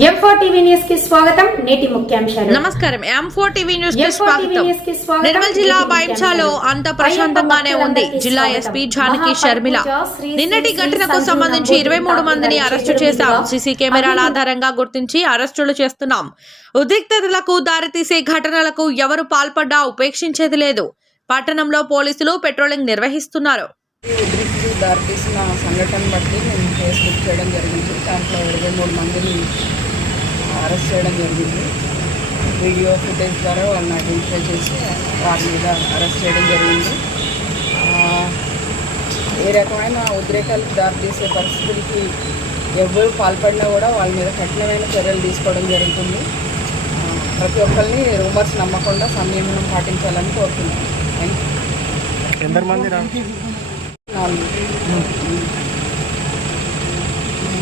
M4 TV news కి స్వాగతం. నేటి ముఖ్యాంశాలు. నమస్కారం. M4 టీవీ న్యూస్ కి స్వాగతం. నిర్మల్ జిల్లా బైంసాలో అంత ప్రశాంతంగానే ఉంది. జిల్లా ఎస్పీ జానకి షర్మిల నిన్నటి ఘటనకు సంబంధించి 23 మందిని అరెస్టు చేశాం. సీసీ కెమెరాల ఆధారంగా గుర్తించి అరెస్టులు చేస్తున్నాం. ఉద్రిక్తతలకు దారితీసే ఘటనలకు ఎవరు పాల్పడ్డా ఉపేక్షించేది లేదు. పట్టణంలో పోలీసులు పెట్రోలింగ్ నిర్వహిస్తున్నారు. దారితీసిన సంఘటన బట్టి మేము కేసు బుక్ చేయడం జరిగింది. దాంట్లో 23 మందిని అరెస్ట్ చేయడం జరిగింది. వీడియో ఫుటేజ్ ద్వారా వాళ్ళని ఐడెంటిఫై చేసి వారి మీద అరెస్ట్ చేయడం జరిగింది. ఏ రకమైన ఉద్రేకాలకు దారితీసే పరిస్థితులకి ఎవరు పాల్పడినా కూడా వాళ్ళ మీద కఠినమైన చర్యలు తీసుకోవడం జరుగుతుంది. ప్రతి ఒక్కరిని రూమర్స్ నమ్మకుండా సంయమనం పాటించాలని కోరుతున్నాను.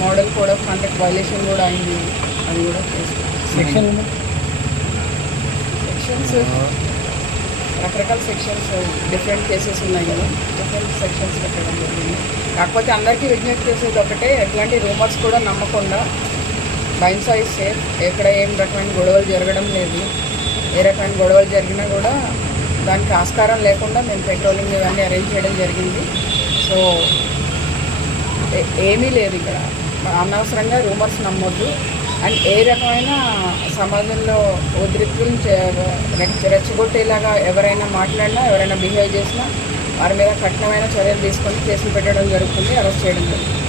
Model code of conduct violation కూడా అయింది. అది కూడా సెక్షన్స్ రకరకాల సెక్షన్స్ డిఫరెంట్ కేసెస్ ఉన్నాయి కదా, డిఫరెంట్ సెక్షన్స్ పెట్టడం జరిగింది. కాకపోతే అందరికీ విజ్ఞప్తి చేసేది ఒకటే, ఎట్లాంటి రూమర్స్ కూడా నమ్మకుండా బైంసా ఇస్ సేఫ్. ఎక్కడ ఏం రకమైన గొడవలు జరగడం లేదు. ఏ రకమైన గొడవలు జరిగినా కూడా దానికి ఆస్కారం లేకుండా మేము పెట్రోలింగ్ ఇవన్నీ అరేంజ్ చేయడం జరిగింది. సో ఏమీ లేదు ఇక్కడ. అనవసరంగా రూమర్స్ నమ్మొద్దు. అండ్ ఏ రకమైన సమాజంలో ఉద్రిక్తులను రెచ్చగొట్టేలాగా ఎవరైనా మాట్లాడినా, ఎవరైనా బిహేవ్ చేసినా వారి మీద కఠినమైన చర్యలు తీసుకొని కేసులు పెట్టడం జరుగుతుంది, అరెస్ట్ చేయడం జరుగుతుంది.